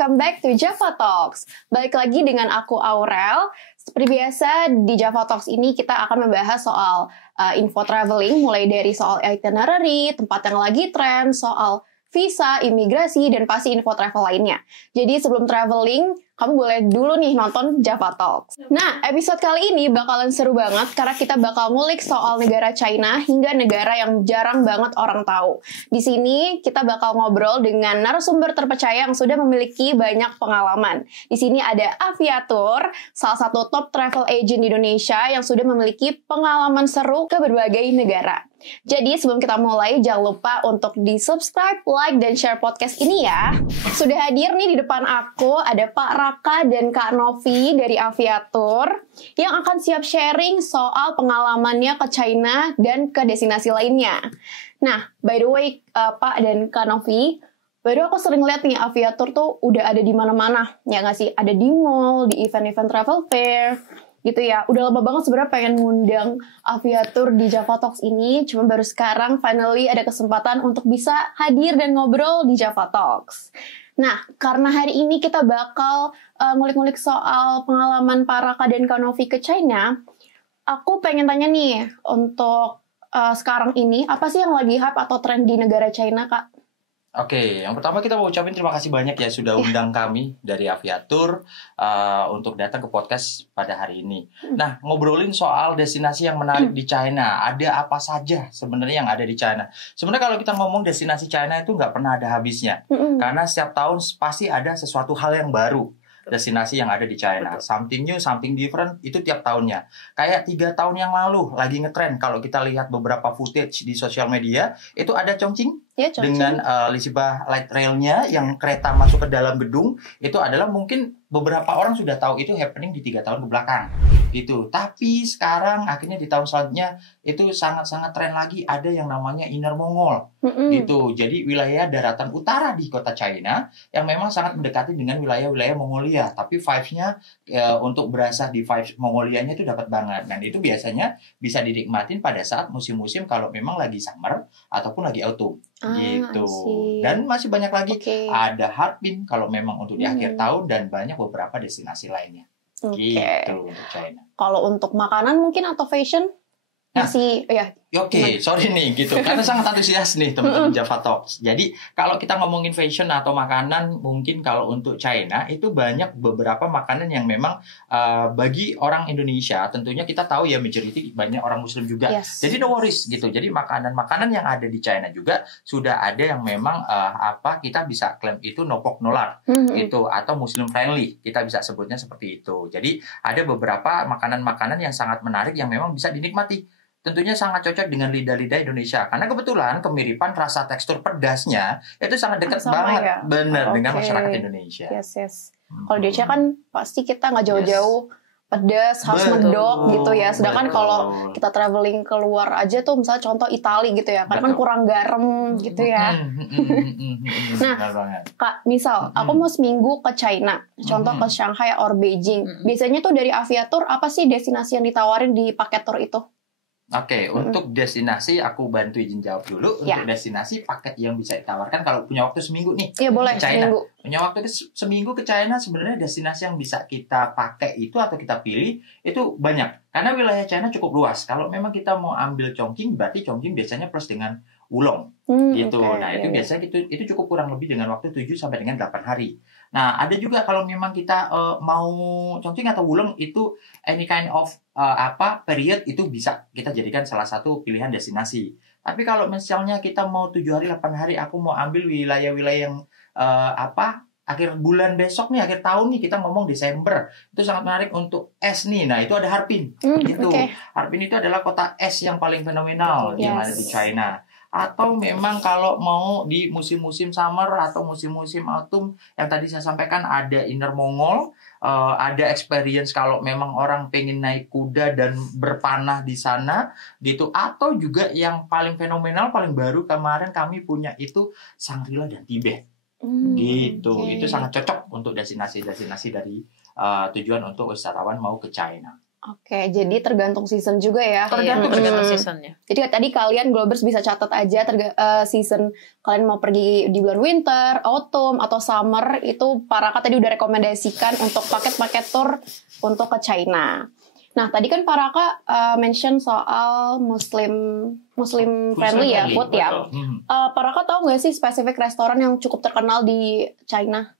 welcome back to Java Talks. Balik lagi dengan aku Aurel. Seperti biasa di Java Talks ini kita akan membahas soal info traveling, mulai dari soal itinerary, tempat yang lagi tren, soal visa, imigrasi, dan pasti info travel lainnya. Jadi sebelum traveling, kamu boleh dulu nih nonton Java Talks. Nah, episode kali ini bakalan seru banget karena kita bakal ngulik soal negara China hingga negara yang jarang banget orang tahu. Di sini kita bakal ngobrol dengan narasumber terpercaya yang sudah memiliki banyak pengalaman. Di sini ada Aviatur, salah satu top travel agent di Indonesia yang sudah memiliki pengalaman seru ke berbagai negara. Jadi sebelum kita mulai, jangan lupa untuk di-subscribe, like, dan share podcast ini ya. Sudah hadir nih di depan aku, ada Pak Raka dan Kak Novi dari Aviatur yang akan siap sharing soal pengalamannya ke China dan ke destinasi lainnya. Nah, by the way, Pak dan Kak Novi, baru aku sering lihat nih Aviatur tuh udah ada di mana-mana, ya nggak sih? Ada di mall, di event-event travel fair, gitu ya. Udah lama banget sebenarnya pengen ngundang Aviatur di Java Talks ini, cuma baru sekarang finally ada kesempatan untuk bisa hadir dan ngobrol di Java Talks. Nah, karena hari ini kita bakal ngulik-ngulik soal pengalaman Pak Raka dan Kak Novi ke China, aku pengen tanya nih, untuk sekarang ini, apa sih yang lagi hype atau tren di negara China, Kak? Oke, yang pertama kita mau ucapin terima kasih banyak ya sudah undang kami dari Aviatur untuk datang ke podcast pada hari ini. Nah, ngobrolin soal destinasi yang menarik di China. Ada apa saja sebenarnya yang ada di China? Sebenarnya kalau kita ngomong destinasi China itu nggak pernah ada habisnya. Karena setiap tahun pasti ada sesuatu hal yang baru. Destinasi yang ada di China, something new, something different, itu tiap tahunnya. Kayak 3 tahun yang lalu lagi ngetren, kalau kita lihat beberapa footage di sosial media, itu ada Chongqing dengan Elizabeth Light Rail-nya yang kereta masuk ke dalam gedung. Itu adalah mungkin beberapa orang sudah tahu itu happening di 3 tahun ke belakang gitu. Tapi sekarang akhirnya di tahun selanjutnya itu sangat-sangat tren lagi, ada yang namanya Inner Mongol gitu. Jadi wilayah daratan utara di kota China yang memang sangat mendekati dengan wilayah-wilayah Mongolia, tapi vibes-nya untuk berasa di vibes Mongolianya itu dapat banget. Dan itu biasanya bisa dinikmatin pada saat musim-musim kalau memang lagi summer ataupun lagi autumn gitu. Dan masih banyak lagi, ada Harbin kalau memang untuk di akhir tahun, dan banyak beberapa destinasi lainnya. Gitu untuk China. Kalau untuk makanan mungkin atau fashion masih sorry nih gitu. Karena sangat antusias nih teman-teman Java Talks. Jadi kalau kita ngomongin fashion atau makanan, mungkin kalau untuk China itu banyak beberapa makanan yang memang bagi orang Indonesia tentunya kita tahu ya majority banyak orang Muslim juga. Jadi no worries gitu. Jadi makanan-makanan yang ada di China juga sudah ada yang memang kita bisa klaim itu no pork no lard gitu, atau Muslim friendly kita bisa sebutnya seperti itu. Jadi ada beberapa makanan-makanan yang sangat menarik yang memang bisa dinikmati. Tentunya sangat cocok dengan lidah-lidah Indonesia karena kebetulan kemiripan rasa tekstur pedasnya itu sangat dekat banget dengan masyarakat Indonesia. Kalau di Indonesia kan pasti kita nggak jauh-jauh pedas, harus medok gitu ya. Sedangkan kalau kita traveling keluar aja tuh misalnya contoh Italia gitu ya, karena kan kurang garam gitu ya. Nah, Kak, misal aku mau seminggu ke China, contoh ke Shanghai or Beijing. Biasanya tuh dari Aviatur apa sih destinasi yang ditawarin di paket tour itu? Oke, untuk destinasi aku bantu izin jawab dulu. Untuk destinasi paket yang bisa ditawarkan kalau punya waktu seminggu nih. Iya, boleh ke China. Seminggu. Punya waktu seminggu ke China, sebenarnya destinasi yang bisa kita pakai itu atau kita pilih itu banyak. Karena wilayah China cukup luas. Kalau memang kita mau ambil Chongqing, berarti Chongqing biasanya plus dengan Wulong gitu. Nah, itu biasanya itu cukup kurang lebih dengan waktu 7 sampai dengan 8 hari. Nah, ada juga kalau memang kita mau Chongqing atau Wulong itu any kind of period itu bisa kita jadikan salah satu pilihan destinasi. Tapi kalau misalnya kita mau 7 hari 8 hari, aku mau ambil wilayah-wilayah yang akhir bulan besok nih, akhir tahun nih, kita ngomong Desember, itu sangat menarik untuk es nih. Nah, itu ada Harbin gitu. Harbin itu adalah kota es yang paling fenomenal yang ada di China. Atau memang kalau mau di musim-musim summer atau musim-musim autumn yang tadi saya sampaikan, ada Inner Mongol, ada experience kalau memang orang pengen naik kuda dan berpanah di sana gitu. Atau juga yang paling fenomenal, paling baru kemarin kami punya itu Shangri-La dan Tibet gitu. Itu sangat cocok untuk destinasi-destinasi dari tujuan untuk wisatawan mau ke China. Oke, jadi tergantung season juga ya. Tergantung seasonnya. Jadi tadi kalian Globers bisa catat aja season kalian mau pergi di bulan winter, autumn, atau summer, itu Paraka tadi udah rekomendasikan untuk paket-paket tour untuk ke China. Nah, tadi kan Paraka mention soal Muslim friendly ya, food ya. Paraka tahu nggak sih spesifik restoran yang cukup terkenal di China?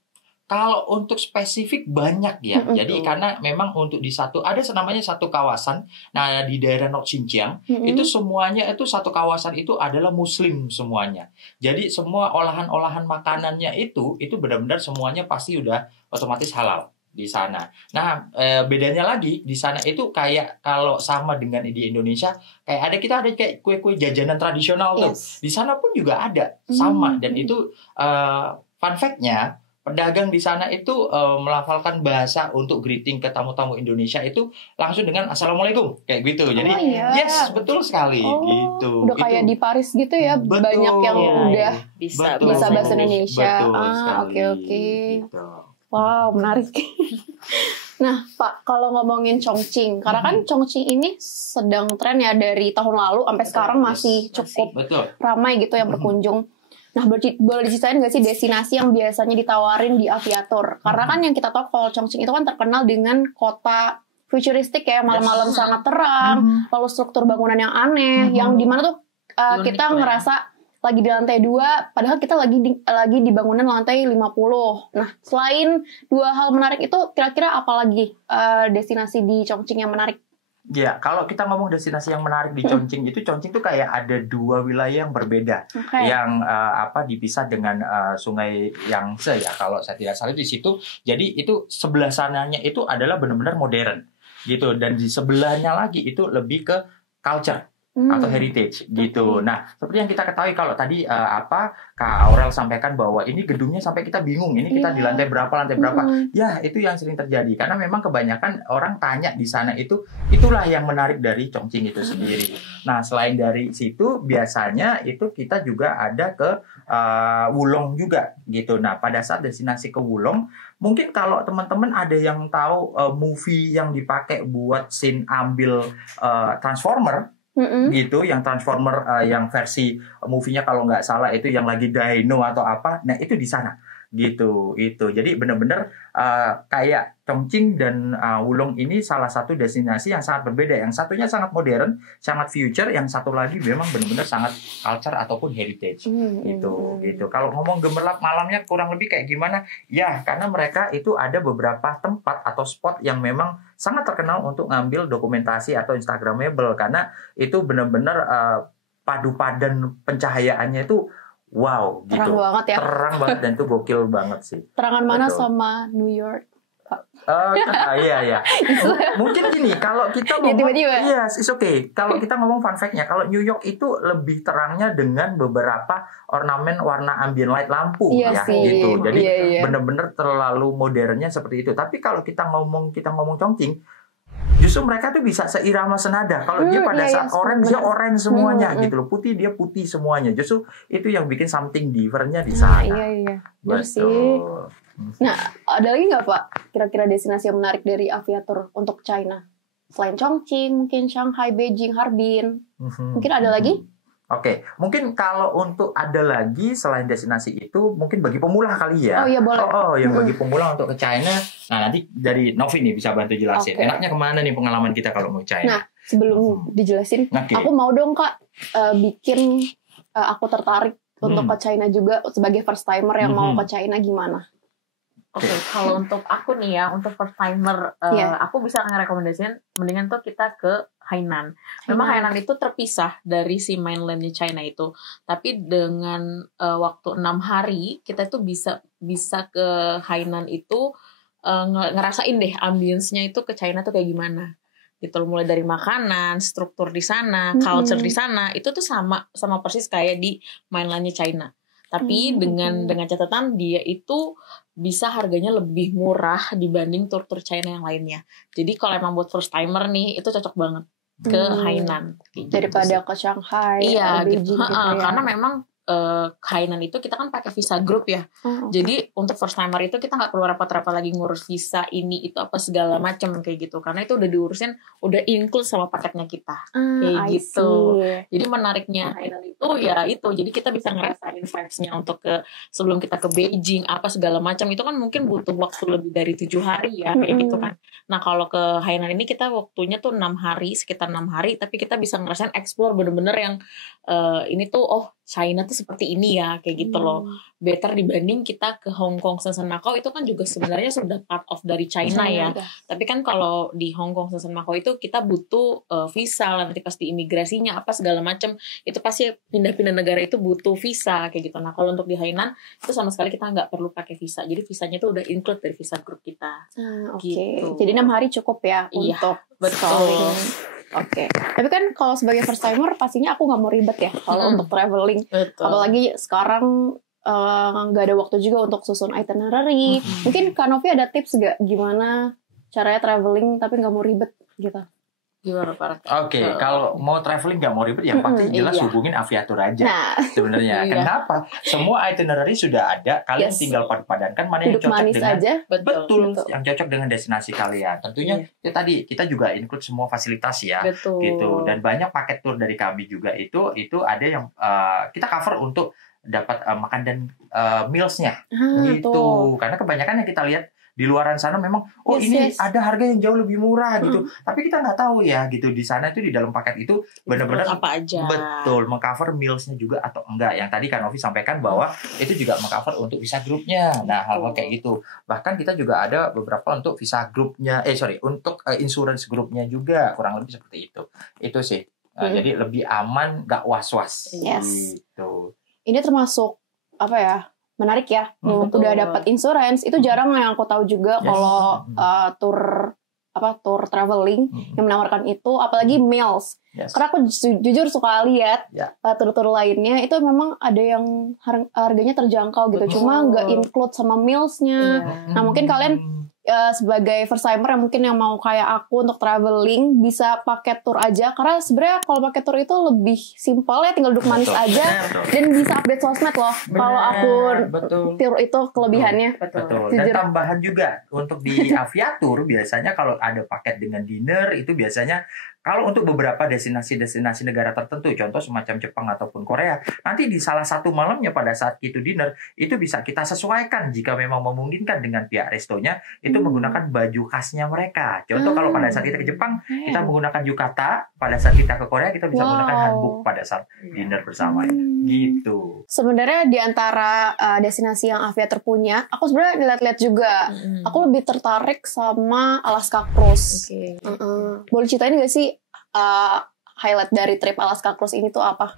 Kalau untuk spesifik banyak ya. Jadi karena memang untuk ada namanya satu kawasan. Nah, di daerah North Xinjiang itu semuanya itu satu kawasan itu adalah Muslim semuanya. Jadi semua olahan-olahan makanannya itu benar-benar semuanya pasti udah otomatis halal di sana. Nah, bedanya lagi di sana itu kayak kalau sama dengan di Indonesia, kita ada kayak kue-kue jajanan tradisional tuh. Di sana pun juga ada sama, dan itu fun fact-nya, pedagang di sana itu melafalkan bahasa untuk greeting ke tamu-tamu Indonesia itu langsung dengan Assalamualaikum kayak gitu. Jadi yes, betul sekali gitu. Udah kayak di Paris gitu ya, betul, banyak yang udah bisa bahasa Indonesia. Oke. Gitu. Wow, menarik. Nah, Pak, kalau ngomongin Chongqing, karena kan Chongqing ini sedang tren ya dari tahun lalu sampai sekarang masih cukup ramai gitu yang berkunjung. Nah, boleh diceritain nggak sih destinasi yang biasanya ditawarin di Aviator? Karena kan yang kita tahu kalau Chongqing itu kan terkenal dengan kota futuristik ya, malam-malam sangat terang, lalu struktur bangunan yang aneh, yang dimana tuh kita ngerasa lagi di lantai 2, padahal kita lagi di bangunan lantai 50. Nah, selain dua hal menarik itu, kira-kira apa lagi destinasi di Chongqing yang menarik? Ya, kalau kita ngomong destinasi yang menarik di Chongqing itu, Chongqing itu kayak ada dua wilayah yang berbeda, yang dipisah dengan Sungai Yangtze ya, kalau saya tidak salah di situ. Jadi itu sebelah sananya itu adalah benar-benar modern gitu, dan di sebelahnya lagi itu lebih ke culture atau heritage gitu. Nah, seperti yang kita ketahui kalau tadi Kak Aurel sampaikan bahwa ini gedungnya sampai kita bingung, ini kita di lantai berapa. Ya, itu yang sering terjadi karena memang kebanyakan orang tanya di sana itulah yang menarik dari Chongqing itu sendiri. Nah, selain dari situ biasanya itu kita juga ada ke Wulong juga gitu. Nah, pada saat destinasi ke Wulong, mungkin kalau teman-teman ada yang tahu movie yang dipakai buat scene ambil Transformer gitu, yang Transformer yang versi movie-nya kalau nggak salah itu yang lagi Dino atau apa, nah itu di sana gitu. Itu jadi benar-benar kayak Chongqing dan Wulong ini salah satu destinasi yang sangat berbeda. Yang satunya sangat modern, sangat future, yang satu lagi memang benar-benar sangat culture ataupun heritage gitu. Kalau ngomong gemerlap malamnya kurang lebih kayak gimana ya, karena mereka itu ada beberapa tempat atau spot yang memang sangat terkenal untuk ngambil dokumentasi atau instagramable, karena itu benar-benar padu padan pencahayaannya itu wow gitu. Terang banget ya. Terang banget dan itu gokil banget sih. Terangan mana sama New York? Iya. Mungkin gini, kalau kita ngomong yes, it's okay. Kalau kita ngomong fun fact-nya, kalau New York itu lebih terangnya dengan beberapa ornamen warna ambient light lampu gitu. Jadi benar-benar terlalu modernnya seperti itu. Tapi kalau kita ngomong Chongqing, justru mereka tuh bisa seirama senada. Kalau dia pada saat orange, dia orange semuanya gitu loh. Putih, dia putih semuanya. Justru itu yang bikin something different-nya di sana. Iya. Betul. Nah, ada lagi nggak Pak kira-kira destinasi yang menarik dari Aviator untuk China? Selain Chongqing, mungkin Shanghai, Beijing, Harbin. Mungkin ada lagi? Oke, mungkin kalau untuk ada lagi selain destinasi itu, mungkin bagi pemula kali ya. Oh iya boleh. Yang bagi pemula untuk ke China. Nah, nanti dari Novi nih bisa bantu jelasin. Enaknya kemana nih pengalaman kita kalau mau China? Nah, sebelum dijelasin, aku mau dong Kak bikin aku tertarik untuk ke China juga sebagai first timer yang mau ke China gimana? Oke, kalau untuk aku nih ya, untuk first timer, aku bisa ngerekomendasiin mendingan tuh kita ke Hainan. Memang Hainan itu terpisah dari si mainlandnya China itu, tapi dengan waktu 6 hari kita tuh bisa ke Hainan itu ngerasain deh ambience-nya itu ke China tuh kayak gimana. Gitu, mulai dari makanan, struktur di sana, culture di sana, itu tuh sama persis kayak di mainlandnya China. Tapi dengan catatan dia itu bisa harganya lebih murah dibanding tur-tur China yang lainnya. Jadi kalau emang buat first timer nih, itu cocok banget ke Hainan. Daripada ke Shanghai, iya, Beijing gitu ya. Karena memang Hainan itu kita kan pakai visa grup ya. Jadi untuk first timer itu kita nggak perlu repot-repot lagi ngurus visa ini itu apa segala macam kayak gitu. Karena itu udah diurusin, udah include sama paketnya kita. Kayak gitu. Jadi menariknya Hainan itu ya itu. Jadi kita bisa ngerasain vibes-nya untuk sebelum kita ke Beijing apa segala macam itu kan mungkin butuh waktu lebih dari 7 hari ya kayak gitu kan. Nah kalau ke Hainan ini kita waktunya tuh 6 hari, sekitar 6 hari, tapi kita bisa ngerasain explore bener-bener yang ini tuh China tuh seperti ini ya kayak gitu loh. Better dibanding kita ke Hong Kong Shenzhen Macau itu kan juga sebenarnya sudah part of dari China ya. Tapi kan kalau di Hong Kong Shenzhen Macau itu kita butuh visa, nanti pasti imigrasinya apa segala macam itu pasti pindah-pindah negara itu butuh visa kayak gitu. Nah kalau untuk di Hainan itu sama sekali kita nggak perlu pakai visa. Jadi visanya itu udah include dari visa grup kita. Gitu. Jadi 6 hari cukup ya untuk betul. Oke. Tapi kan kalau sebagai first timer pastinya aku nggak mau ribet ya kalau untuk traveling. Betul. Apalagi sekarang nggak ada waktu juga untuk susun itinerary. Mungkin Kak Novi ada tips gak gimana caranya traveling tapi nggak mau ribet gitu? Gimana Pak? Oke, kalau mau traveling nggak mau ribet, yang pasti jelas hubungin Aviatur aja. Sebenarnya, kenapa? Semua itinerary sudah ada, kalian tinggal padankan mana yang cocok dengan aja. Betul, yang cocok dengan destinasi kalian. Tentunya ya tadi kita juga include semua fasilitas ya, gitu. Dan banyak paket tour dari kami juga itu ada yang kita cover untuk dapat makan dan mealsnya, gitu. Karena kebanyakan yang kita lihat di luaran sana memang ini ada harga yang jauh lebih murah gitu, tapi kita nggak tahu ya gitu di sana itu di dalam paket itu benar-benar apa aja betul mengcover mealsnya juga atau enggak. Yang tadi Kak Novi sampaikan bahwa itu juga mengcover untuk visa grupnya. Nah hal-hal kayak gitu, bahkan kita juga ada beberapa untuk visa grupnya untuk insurance grupnya juga, kurang lebih seperti itu sih. Jadi lebih aman, nggak was-was gitu. Ini termasuk apa ya, menarik ya. Udah dapat insurance itu jarang yang aku tahu juga kalau tour traveling yang menawarkan itu, apalagi meals. Karena aku jujur suka lihat tour-tour lainnya itu memang ada yang harganya terjangkau gitu, cuma nggak include sama mealsnya. Nah mungkin kalian sebagai first timer yang mau kayak aku untuk traveling bisa pakai tour aja, karena sebenarnya kalau pakai tour itu lebih simpel ya, tinggal duduk manis aja dan bisa update sosmed loh. Kalau akun tour itu kelebihannya. Betul. Dan tambahan juga untuk di Aviatur biasanya kalau ada paket dengan dinner itu biasanya kalau untuk beberapa destinasi negara tertentu, contoh semacam Jepang ataupun Korea, nanti di salah satu malamnya pada saat itu dinner, itu bisa kita sesuaikan jika memang memungkinkan dengan pihak restonya, itu menggunakan baju khasnya mereka. Contoh kalau pada saat kita ke Jepang, kita menggunakan yukata, pada saat kita ke Korea, kita bisa menggunakan hanbok pada saat dinner bersama. Gitu. Sebenarnya di antara destinasi yang Aviatur punya, aku sebenarnya lihat-lihat juga. Aku lebih tertarik sama Alaska Cruise. Boleh ceritain gak sih highlight dari trip Alaska Cruise ini tuh apa?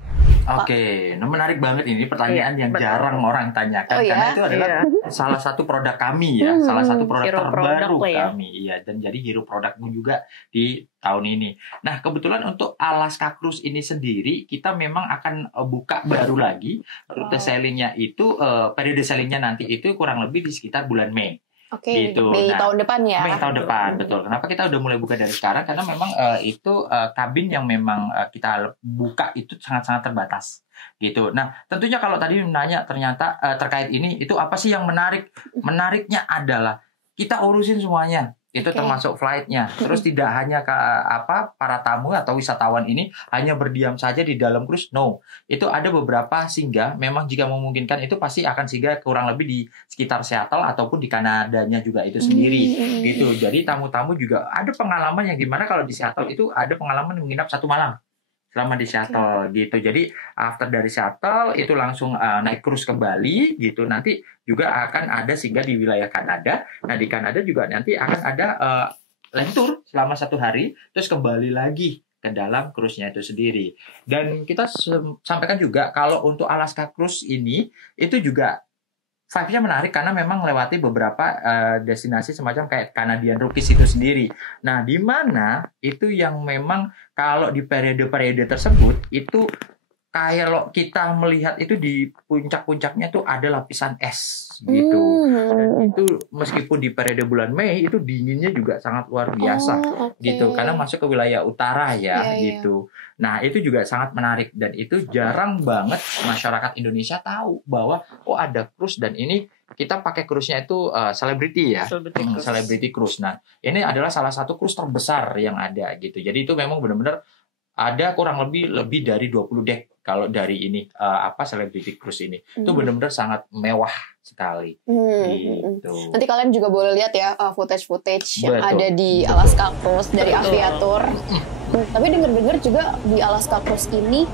Oke, menarik banget ini pertanyaan yang jarang orang tanyakan karena itu adalah salah satu produk kami ya, salah satu produk hero terbaru kami dan jadi hero produkmu juga di tahun ini. Nah, kebetulan untuk Alaska Cruise ini sendiri kita memang akan buka baru lagi rute sailingnya itu periode sailingnya nanti itu kurang lebih di sekitar bulan Mei. Gitu. Mei tahun depan ya. Mei tahun depan, betul. Kenapa kita udah mulai buka dari sekarang? Karena memang itu kabin yang memang kita buka itu sangat-sangat terbatas. Gitu. Nah, tentunya kalau tadi menanya ternyata terkait ini, itu apa sih yang menarik? Menariknya adalah kita urusin semuanya. Itu termasuk flight-nya. Terus tidak hanya para tamu atau wisatawan ini hanya berdiam saja di dalam cruise. No. Itu ada beberapa singgah. Memang jika memungkinkan itu pasti akan singgah kurang lebih di sekitar Seattle ataupun di Kanadanya juga itu sendiri. Gitu. Jadi tamu-tamu juga ada pengalaman yang gimana kalau di Seattle itu ada pengalaman menginap 1 malam selama di Seattle gitu. Jadi after dari Seattle itu langsung naik cruise ke Bali gitu. Nanti juga akan ada singgah di wilayah Kanada. Nah di Kanada juga nanti akan ada land tour selama 1 hari, terus kembali lagi ke dalam cruise-nya itu sendiri. Dan kita sampaikan juga kalau untuk Alaska Cruise ini itu juga vibe-nya menarik karena memang melewati beberapa destinasi semacam kayak Canadian Rockies itu sendiri. Nah, di mana itu yang memang kalau di periode-periode tersebut itu kalau kita melihat itu di puncak-puncaknya tuh ada lapisan es gitu. Dan itu meskipun di periode bulan Mei itu dinginnya juga sangat luar biasa gitu, karena masuk ke wilayah utara ya gitu. Nah itu juga sangat menarik dan itu jarang banget masyarakat Indonesia tahu bahwa ada cruise dan ini kita pakai cruise-nya itu celebrity ya, celebrity cruise. Nah ini adalah salah satu cruise terbesar yang ada gitu. Jadi itu memang benar-benar ada kurang lebih dari 20 deck kalau dari ini celebrity cruise ini. Itu benar-benar sangat mewah sekali. Gitu. Nanti kalian juga boleh lihat ya footage yang ada di Alaska Cruise dari Aviatur. Tapi dengar-dengar juga di Alaska Cruise ini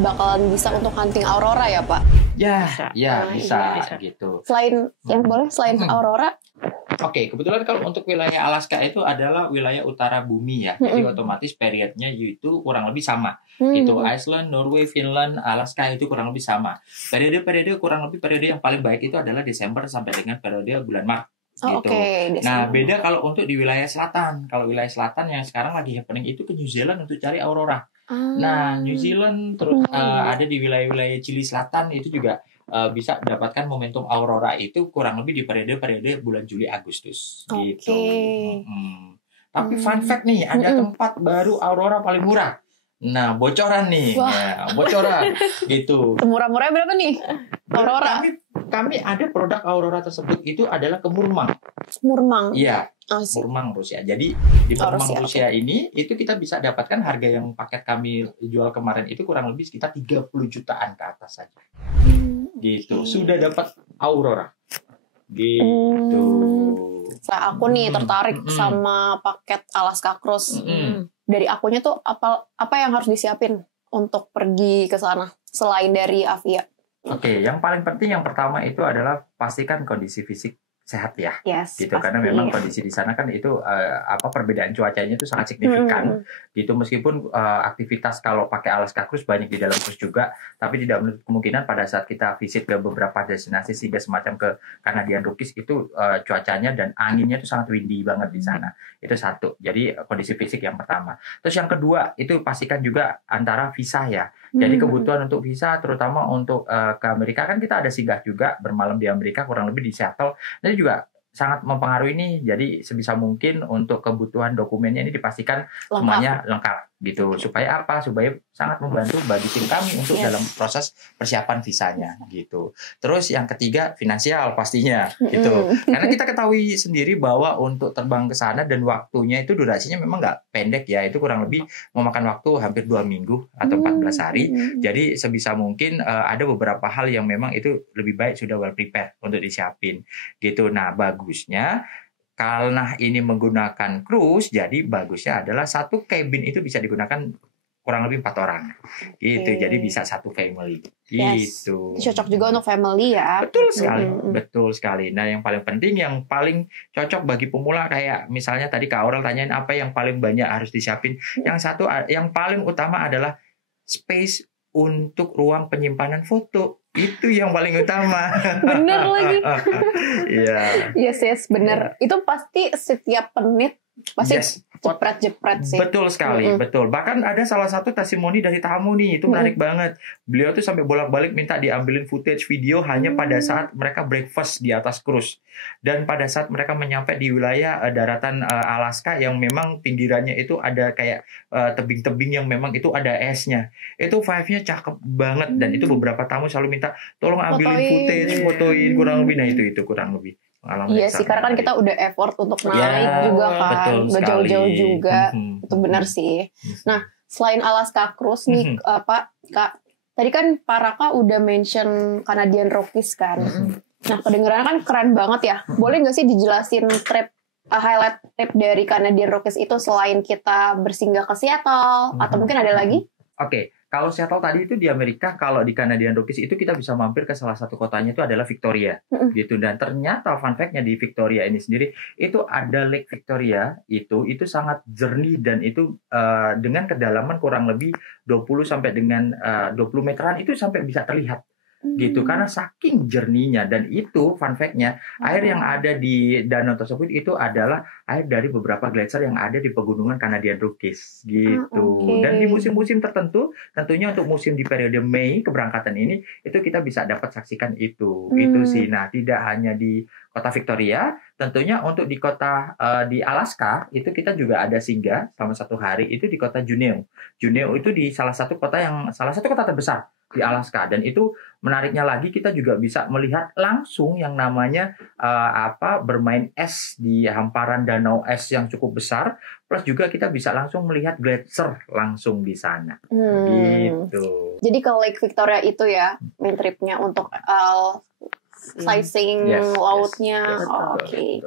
bakalan bisa untuk hunting aurora ya, Pak? Bisa gitu. Selain aurora? Oke, kebetulan kalau untuk wilayah Alaska itu adalah wilayah utara bumi ya. Jadi otomatis periodnya itu kurang lebih sama. Itu Iceland, Norway, Finland, Alaska itu kurang lebih sama. Periode yang paling baik itu adalah Desember sampai dengan periode bulan Maret. Gitu. Nah, beda kalau untuk di wilayah selatan. Kalau wilayah selatan yang sekarang lagi happening itu ke New Zealand untuk cari aurora. Nah, New Zealand terus ada di wilayah-wilayah Chili Selatan itu juga bisa dapatkan momentum aurora itu kurang lebih di periode bulan Juli Agustus gitu. Tapi fun fact nih, ada tempat baru aurora paling murah. Nah, bocoran nih. Ya, bocoran gitu. Murah-murahnya berapa nih? Aurora. Kami ada produk aurora tersebut itu adalah ke Murmansk. Iya. Murmansk Rusia. Jadi di Murmansk Rusia ini itu kita bisa dapatkan harga yang paket kami jual kemarin itu kurang lebih sekitar 30 jutaan ke atas saja. Gitu. Sudah dapat aurora. Gitu. Saya aku nih tertarik sama paket Alaska Cruise. Dari akunya tuh apa yang harus disiapin untuk pergi ke sana selain dari Avia? Oke, yang paling penting yang pertama itu adalah pastikan kondisi fisik sehat ya, gitu pasti. Karena memang kondisi di sana kan itu perbedaan cuacanya itu sangat signifikan, gitu meskipun aktivitas kalau pakai Alaska Cruise banyak di dalam cruise juga, tapi tidak menutup kemungkinan pada saat kita visit ke beberapa destinasi sehingga semacam ke Canadian Rockies itu cuacanya dan anginnya itu sangat windy banget di sana. Itu satu, jadi kondisi fisik yang pertama. Terus yang kedua itu pastikan juga antara visa ya. Jadi kebutuhan untuk visa terutama untuk ke Amerika kan kita ada singgah juga bermalam di Amerika kurang lebih di Seattle. Nah, juga sangat mempengaruhi ini. Jadi sebisa mungkin untuk kebutuhan dokumennya ini dipastikan semuanya lengkap gitu. Supaya apa? Supaya sangat membantu bagi tim kami untuk dalam proses persiapan visanya gitu. Terus yang ketiga finansial pastinya gitu. Karena kita ketahui sendiri bahwa untuk terbang ke sana dan waktunya itu durasinya memang nggak pendek ya. Itu kurang lebih memakan waktu hampir 2 minggu atau 14 hari. Jadi sebisa mungkin ada beberapa hal yang memang itu lebih baik sudah well prepared untuk disiapin gitu. Nah, bagusnya karena ini menggunakan cruise, jadi bagusnya adalah satu cabin itu bisa digunakan kurang lebih 4 orang, gitu. Jadi bisa satu family, gitu. Cocok juga untuk family ya. Betul sekali. Nah, yang paling penting, yang paling cocok bagi pemula kayak misalnya tadi Kak Aurel tanyain apa yang paling banyak harus disiapin. Yang satu, yang paling utama adalah space untuk ruang penyimpanan foto. Itu yang paling utama. Bener lagi. Iya. Yes, bener. Itu pasti setiap menit pasti jepret sih. Betul sekali, betul. Bahkan ada salah satu testimoni dari tamu nih, itu menarik banget. Beliau tuh sampai bolak-balik minta diambilin footage video hanya pada saat mereka breakfast di atas cruise. Dan pada saat mereka menyampai di wilayah daratan Alaska yang memang pinggirannya itu ada kayak tebing-tebing yang memang itu ada esnya. Itu vibe-nya cakep banget dan itu beberapa tamu selalu minta tolong ambilin footage, fotoin kurang lebih. Nah itu kurang lebih. Iya sih, karena kan kita udah effort untuk naik juga kan, udah jauh-jauh juga, itu benar sih. Nah, selain Alaska Cruise nih, Kak, tadi kan Pak Raka udah mention Canadian Rockies kan. Nah, kedengerannya kan keren banget ya. Boleh nggak sih dijelasin highlight trip dari Canadian Rockies itu selain kita bersinggah ke Seattle, atau mungkin ada lagi? Oke. Kalau Seattle tadi itu di Amerika, kalau di Canadian Rockies itu kita bisa mampir ke salah satu kotanya itu adalah Victoria, gitu. Dan ternyata fun fact-nya di Victoria ini sendiri itu ada Lake Victoria itu sangat jernih dan itu dengan kedalaman kurang lebih 20 sampai dengan 20 meteran itu sampai bisa terlihat gitu, karena saking jernihnya. Dan itu fun fact-nya, air yang ada di danau tersebut itu adalah air dari beberapa gletser yang ada di pegunungan Canadian Rockies gitu. Dan di musim-musim tertentu, tentunya untuk musim di periode Mei keberangkatan ini, itu kita bisa dapat saksikan itu sih. Nah, tidak hanya di kota Victoria, tentunya untuk di kota di Alaska itu kita juga ada singgah selama 1 hari itu di kota Juneau. Juneau itu di salah satu kota terbesar di Alaska, dan itu menariknya lagi kita juga bisa melihat langsung yang namanya bermain es di hamparan danau es yang cukup besar, plus juga kita bisa langsung melihat gletser langsung di sana. Gitu. Jadi ke Lake Victoria itu ya main tripnya untuk sightseeing lautnya. Oke.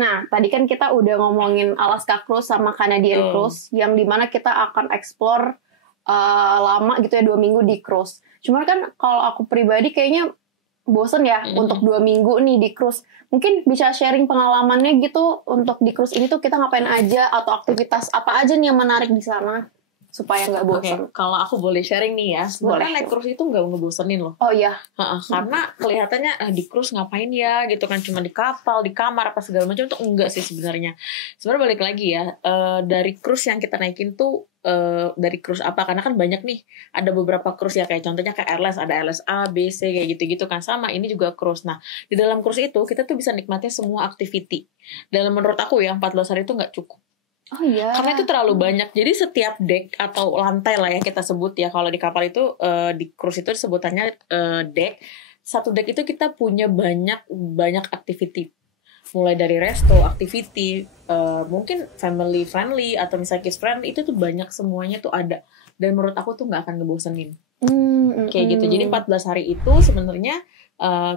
Nah, tadi kan kita udah ngomongin Alaska Cruise sama Canadian Cruise, yang dimana kita akan explore lama gitu ya, 2 minggu di cruise. Cuman kan kalau aku pribadi kayaknya bosen ya untuk 2 minggu nih di cruise. Mungkin bisa sharing pengalamannya gitu untuk di cruise ini tuh kita ngapain aja atau aktivitas apa aja nih yang menarik di sana supaya nggak bosen. Kalau aku boleh sharing nih ya, sebenarnya naik cruise itu nggak ngebosenin loh. Oh iya. Karena kelihatannya di cruise ngapain ya gitu kan, cuma di kapal, di kamar apa segala macam, tuh enggak sih sebenarnya. Sebenarnya balik lagi ya, dari cruise yang kita naikin tuh dari cruise apa, karena kan banyak nih, ada beberapa cruise ya, kayak contohnya kayak Airlines, ada Airlines A, B, C kayak gitu-gitu kan, sama ini juga cruise. Nah, di dalam cruise itu kita tuh bisa nikmatin semua activity. Dalam menurut aku ya 14 hari itu nggak cukup. Oh iya. Karena itu terlalu banyak. Jadi setiap deck atau lantai lah ya kita sebut ya, kalau di kapal itu di cruise itu sebutannya deck. Satu deck itu kita punya banyak activity. Mulai dari resto, activity, mungkin family friendly atau misalnya kids friendly, itu tuh banyak, semuanya tuh ada. Dan menurut aku tuh nggak akan ngebosenin. Kayak gitu. Jadi 14 hari itu sebenarnya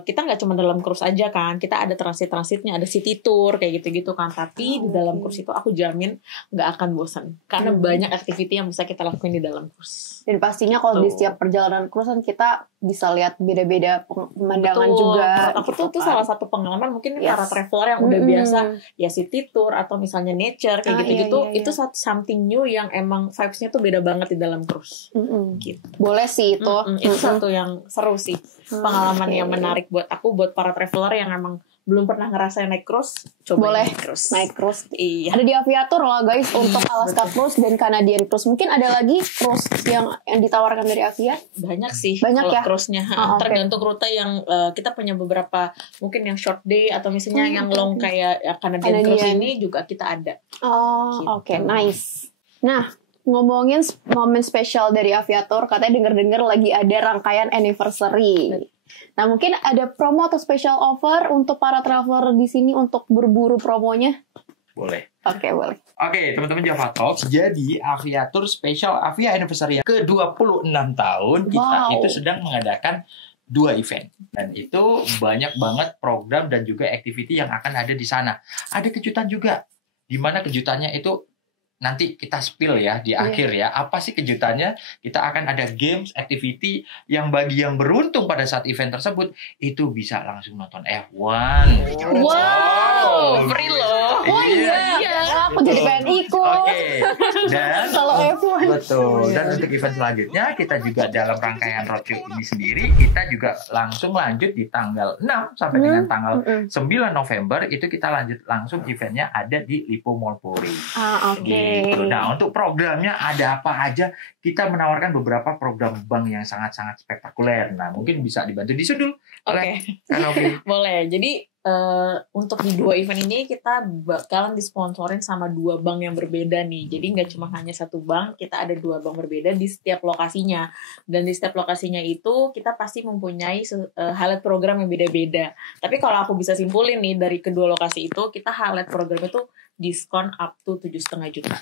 kita nggak cuma dalam cruise aja kan, kita ada transitnya, ada city tour kayak gitu-gitu kan. Tapi di dalam cruise itu aku jamin nggak akan bosan, karena banyak activity yang bisa kita lakuin di dalam cruise. Dan pastinya kalau di setiap perjalanan cruise kan kita bisa lihat beda-beda pemandangan juga. Aku tuh itu salah satu pengalaman mungkin para traveler yang udah biasa ya city tour atau misalnya nature kayak gitu-gitu, itu something new yang emang vibes-nya tuh beda banget di dalam cruise. Gitu. Boleh sih itu. Itu satu yang seru sih, pengalaman yang menarik buat aku, buat para traveler yang emang belum pernah ngerasain naik cruise, coba boleh naik cruise. Iya. Ada di Aviator lah guys untuk Alaska Cruise dan Canadian Cruise. Mungkin ada lagi cruise yang ditawarkan dari Avia? Banyak sih. Banyak ya cruise-nya. Tergantung rute yang kita punya beberapa, mungkin yang short day atau misalnya yang long kayak Canadian Cruise ini juga kita ada. Oh, gitu. Oke, nice. Nah, ngomongin momen spesial dari Aviator, katanya denger-denger lagi ada rangkaian anniversary. Nah, mungkin ada promo atau special offer untuk para traveler di sini untuk berburu promonya? Boleh. Oke, boleh. Oke, teman-teman Java Talks. Jadi, Aviator Special Avia Anniversary yang ke-26 tahun, kita itu sedang mengadakan 2 event. Dan itu banyak banget program dan juga activity yang akan ada di sana. Ada kejutan juga. Di mana kejutannya itu nanti kita spill ya di akhir ya. Apa sih kejutannya? Kita akan ada games, activity yang bagi yang beruntung pada saat event tersebut itu bisa langsung nonton F1. Wow, free loh. Oh iya. Aku jadi pengen ikut. Oke. Dan kalau F1. Betul. Dan untuk event selanjutnya kita juga dalam rangkaian roadshow ini sendiri kita juga langsung lanjut di tanggal 6 sampai dengan tanggal 9 November itu kita lanjut langsung eventnya ada di Lipo Mall Puri. Oke. Gitu. Nah, untuk programnya ada apa aja? Kita menawarkan beberapa program bank yang sangat-sangat spektakuler. Nah, mungkin bisa dibantu disudul oleh Kanopi. Boleh. Jadi untuk di 2 event ini kita bakalan disponsorin sama 2 bank yang berbeda nih. Jadi nggak cuma hanya 1 bank, kita ada 2 bank berbeda di setiap lokasinya. Dan di setiap lokasinya itu kita pasti mempunyai highlight program yang beda-beda. Tapi kalau aku bisa simpulin nih dari kedua lokasi itu, kita highlight program itu diskon up to 7,5 juta.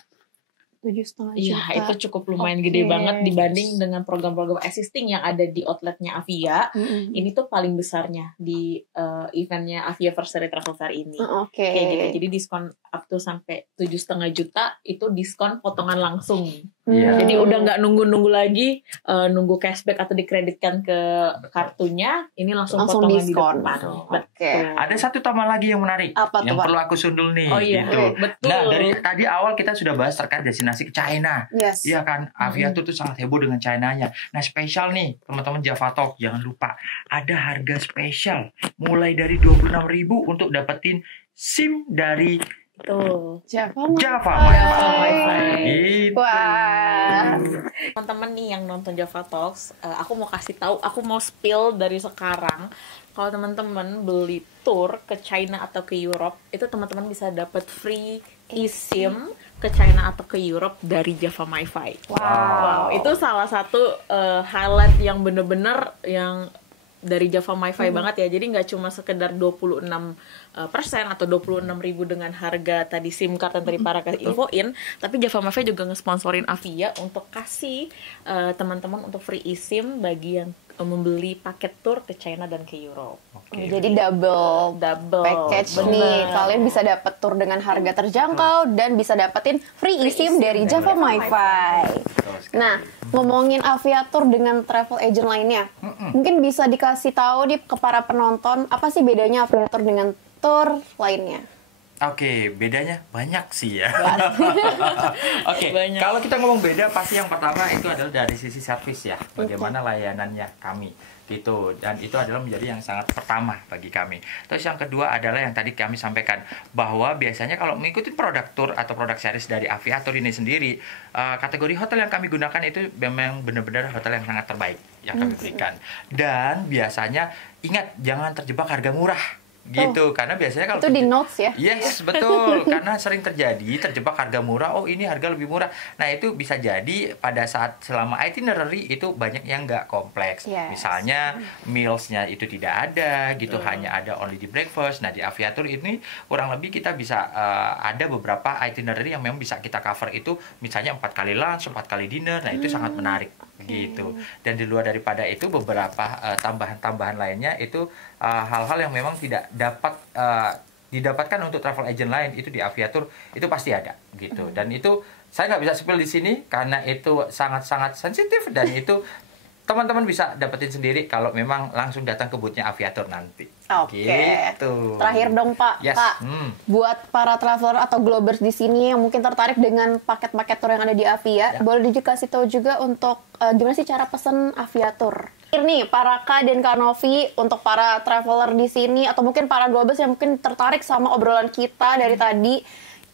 7,5 juta. Iya, itu cukup lumayan gede banget dibanding dengan program-program existing yang ada di outletnya Avia. Ini tuh paling besarnya di eventnya Aviaversary Travel Fair ini. Kayak gitu. Jadi diskon up to sampai 7,5 juta itu diskon potongan langsung. Iya. Jadi udah nggak nunggu-nunggu lagi, nunggu cashback atau dikreditkan ke kartunya, ini langsung potongan diskon. di depan. Oke. Ada satu tambah lagi yang menarik, Apa tuh, yang Pak? perlu aku sundul nih. Oh iya, gitu. betul. Nah, dari tadi awal kita sudah bahas terkait destinasi ke China. Yes. Iya kan, Aviatur tuh sangat heboh dengan China-nya. Nah, spesial nih, teman-teman Java Talk, jangan lupa ada harga spesial mulai dari 26.000 untuk dapetin SIM dari Tuh. Java Wi-Fi. Gitu. Wah. Teman-teman nih yang nonton Java Talks, aku mau kasih tahu, aku mau spill dari sekarang. Kalau teman-teman beli tour ke China atau ke Europe, itu teman-teman bisa dapat free eSIM ke China atau ke Europe dari Java MiFi. Wow. Itu salah satu highlight yang bener-bener yang dari Java MiFi banget ya. Jadi nggak cuma sekedar 26% atau 26.000 dengan harga tadi SIM card yang tadi para infoin, tapi Java MiFi juga ngesponsorin Avia untuk kasih teman-teman untuk free eSIM bagi yang membeli paket tour ke China dan ke Europe. Jadi double package nih. Kalian bisa dapat tour dengan harga terjangkau dan bisa dapetin free eSIM dari Java MiFi. Nah, ngomongin Aviatur dengan travel agent lainnya, mungkin bisa dikasih tahu nih ke para penonton apa sih bedanya Aviatur dengan tour lainnya? Oke, bedanya banyak sih ya. Oke, Banyak. kalau kita ngomong beda, pasti yang pertama itu adalah dari sisi servis ya, bagaimana layanannya kami gitu, dan itu adalah menjadi yang sangat pertama bagi kami. Terus yang kedua adalah yang tadi kami sampaikan bahwa biasanya kalau mengikuti produk tour atau produk series dari Aviatur ini sendiri, kategori hotel yang kami gunakan itu memang benar-benar hotel yang sangat terbaik yang kami berikan. Dan biasanya ingat jangan terjebak harga murah. Gitu, karena biasanya kalau Itu di notes ya? Yes, betul. Karena sering terjadi terjebak harga murah. Oh, ini harga lebih murah. Nah, itu bisa jadi pada saat selama itinerary itu banyak yang nggak kompleks. Yes. Misalnya mealsnya itu tidak ada, gitu, hanya ada only di breakfast. Nah, di Aviatur ini kurang lebih kita bisa ada beberapa itinerary yang memang bisa kita cover itu, misalnya 4 kali lunch, 4 kali dinner. Nah, itu sangat menarik. Gitu. Dan di luar daripada itu beberapa tambahan-tambahan lainnya itu hal-hal yang memang tidak dapat didapatkan untuk travel agent lain, itu di Aviatur itu pasti ada gitu. Dan itu saya nggak bisa spill di sini karena itu sangat-sangat sensitif, dan itu teman-teman bisa dapetin sendiri kalau memang langsung datang ke boothnya Aviatur nanti. Oke. Gitu. Terakhir dong Pak. Yes. Pak, buat para traveler atau globers di sini yang mungkin tertarik dengan paket-paket tour yang ada di Avia, boleh dikasih tahu juga untuk gimana sih cara pesen Aviatur? Nih, para Kak dan Kak Novi, untuk para traveler di sini atau mungkin para globers yang mungkin tertarik sama obrolan kita dari tadi,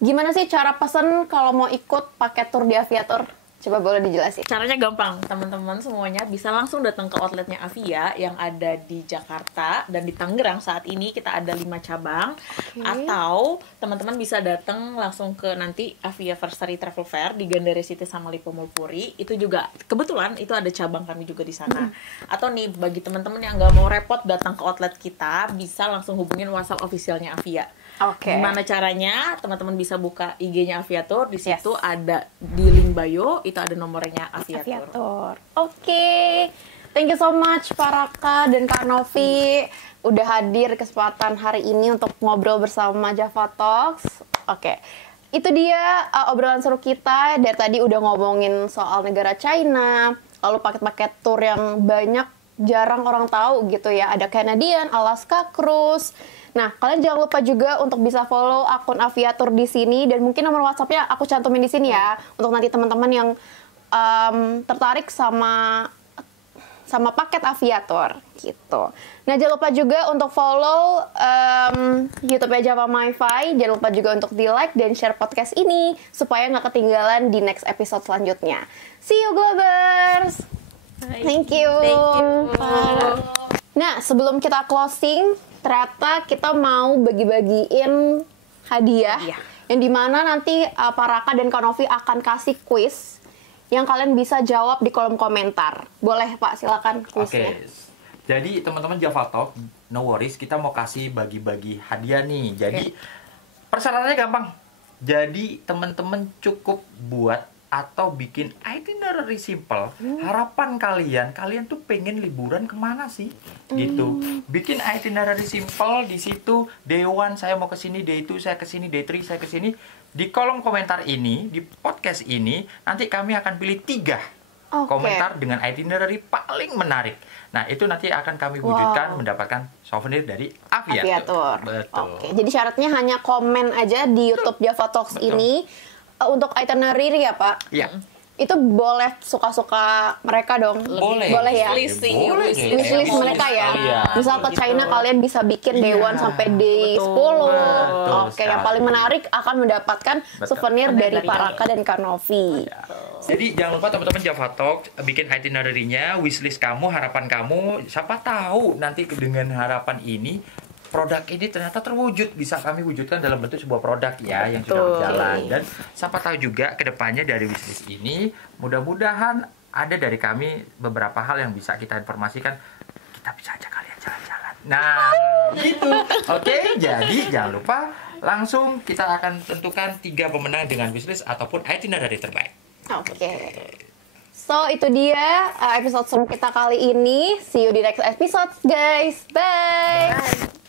gimana sih cara pesen kalau mau ikut paket tour di Aviatur? Coba boleh dijelasin. Caranya gampang, teman-teman semuanya bisa langsung datang ke outletnya Avia yang ada di Jakarta dan di Tangerang. Saat ini kita ada 5 cabang. Atau teman-teman bisa datang langsung ke nanti Avia Versary Travel Fair di Gandara City sama Lipo Mulpuri. Itu juga kebetulan itu ada cabang kami juga di sana. Atau nih bagi teman-teman yang nggak mau repot datang ke outlet kita, bisa langsung hubungin WhatsApp officialnya Avia. Oke. Gimana caranya? Teman-teman bisa buka IG-nya Aviatur, di situ ada di link bio, itu ada nomornya Aviatur. Oke. Thank you so much para Kak dan Kak Novi udah hadir kesempatan hari ini untuk ngobrol bersama Java Talks. Oke. Itu dia obrolan seru kita. Dari tadi udah ngomongin soal negara China, lalu paket-paket tour yang banyak jarang orang tahu gitu ya. Ada Canadian, Alaska Cruise. Nah, kalian jangan lupa juga untuk bisa follow akun Aviatur di sini, dan mungkin nomor WhatsApp-nya aku cantumin di sini ya, untuk nanti teman-teman yang tertarik sama paket Aviatur gitu. Nah, jangan lupa juga untuk follow YouTube-nya Java MiFi. Jangan lupa juga untuk di-like dan share podcast ini supaya nggak ketinggalan di next episode selanjutnya. See you Globers. Thank you. Nah, sebelum kita closing, ternyata kita mau bagi-bagiin hadiah yang dimana nanti Pak Raka dan Kak Novi akan kasih quiz yang kalian bisa jawab di kolom komentar. Boleh Pak, silakan kuisnya. Oke. Jadi teman-teman Java Talk, no worries, kita mau kasih bagi-bagi hadiah nih. Jadi persyaratannya gampang. Jadi teman-teman cukup buat atau bikin itinerary simple. Harapan kalian tuh pengen liburan kemana sih? Gitu. Bikin itinerary simple, di situ day 1 saya mau ke sini, day 2 saya ke sini, day 3 saya ke sini. di kolom komentar ini, di podcast ini, nanti kami akan pilih 3 komentar dengan itinerary paling menarik. Nah, itu nanti akan kami wujudkan mendapatkan souvenir dari Aviatur. Betul. Oke, jadi syaratnya hanya komen aja di YouTube Java Talks ini untuk itinerary ya, Pak? Iya. Itu boleh suka-suka mereka dong. Boleh ya. Wishlist mereka ya. Misal ke China kalian bisa bikin day 1 sampai day 10. Oke, yang paling menarik akan mendapatkan souvenir dari Pak Raka dan Kak Novi. Jadi jangan lupa teman-teman Java Talk bikin itinerary-nya, wishlist kamu, harapan kamu. Siapa tahu nanti dengan harapan ini produk ini ternyata terwujud, bisa kami wujudkan dalam bentuk sebuah produk ya yang sudah berjalan. Dan siapa tahu juga kedepannya dari wishlist ini mudah-mudahan ada dari kami beberapa hal yang bisa kita informasikan. Kita bisa ajak kalian jalan-jalan. Nah, gitu. Oke, jadi jangan lupa langsung kita akan tentukan 3 pemenang dengan wishlist ataupun itinerary terbaik. Oke. So, itu dia episode seru kita kali ini. See you di next episode, guys. Bye.